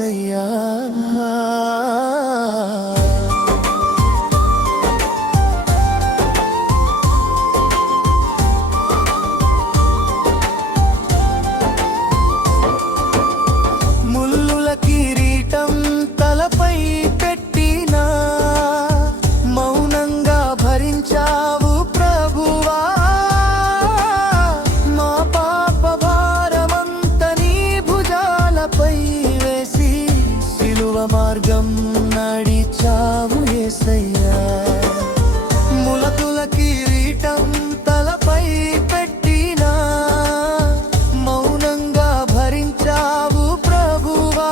యేసయ్యా. ముల్లుల కిరీటం తలపై పెట్టినా మౌనంగా భరించావు ప్రభువా. మా పాప భారమంత నీ భుజాలపై వేసి సిలువ మార్గం నడిచావు యేసయ్యా. ములకుల కిరీటం తలపై పెట్టినా మౌనంగా భరించావు ప్రభువా.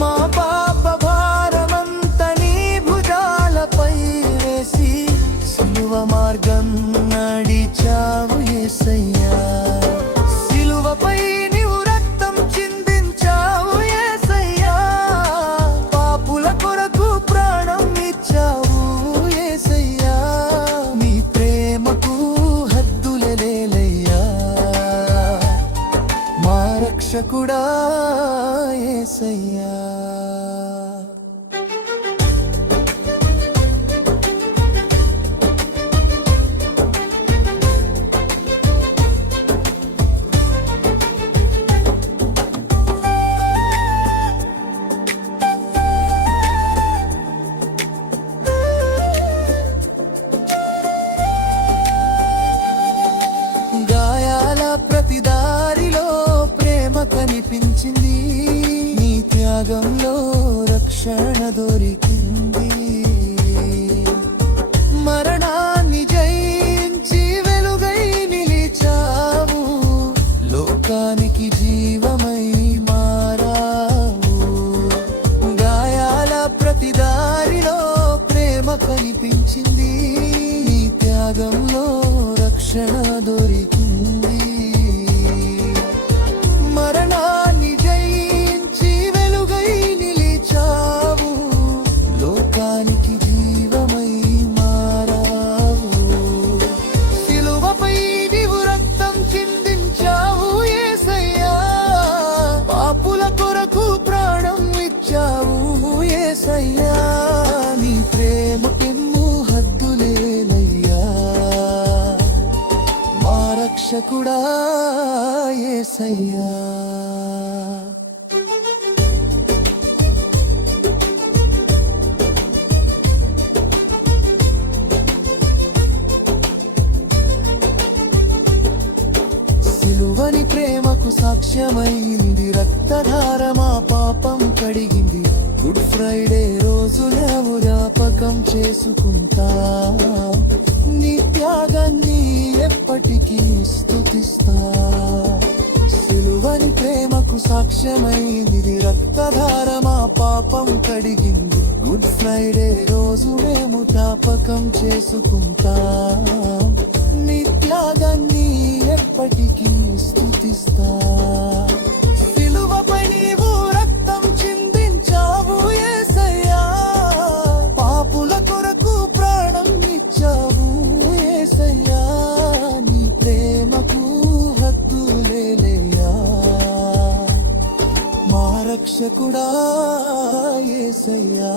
మా పాప భారమంత నీ భుజాలపై వేసి సిలువ మార్గం నడిచావు యేసయ్యా. సిలువపై నీవు రక్తం చిందించావు యేసయ్యా. పాపుల కొరకు ప్రాణం ఇచ్చావు యేసయ్యా. నీ ప్రేమకు హద్దులే లేలయ్యా. మా రక్షకుడా యేసయ్యా. గాయాల ప్రతి దారిలో ప్రేమ కనిపించింది. నీ త్యాగంలో రక్షణ దొరికింది. మరణాన్ని జయించి వెలుగై నిలిచావు. లోకానికి జీవమై మారావు. గాయాల ప్రతి దారిలో ప్రేమ కనిపించింది. నీ త్యాగంలో రక్షణ దొరికింది. మరణాన్ని జయించి వెలుగై నిలిచావు. లోకానికి జీవమై మారావు. సిలువపై నీవు రక్తం చిందించావు యేసయ్యా. పాపుల కొరకు ప్రాణం ఇచ్చావు యేసయ్యా. నీ ప్రేమకెన్నో హద్దులేలయ్యా. మా రక్షకుడా యేసయ్యా. సిలువని ప్రేమకు సాక్ష్యమైంది. రక్తధార మా పాపం కడిగింది. గుడ్ ఫ్రైడే రోజు నువ్వు జ్ఞాపకం చేసుకుంటా. నీ త్యాగాన్ని ఎప్పటికీ స్తుతిస్తా. సిలువని ప్రేమకు సాక్ష్యమైంది. రక్తధార మా పాపం కడిగింది. గుడ్ ఫ్రైడే రోజు మేము జ్ఞాపకం చేసుకుంటా. నీ త్యాగాన్ని ఎప్పటికీ స్తుతిస్తా. సిలువపై నీవు రక్తం చిందించావు యేసయ్యా. పాపుల కొరకు ప్రాణం ఇచ్చావు యేసయ్యా. నీ ప్రేమకు హద్దులేలయ్యా. మా రక్షకుడా యేసయ్యా.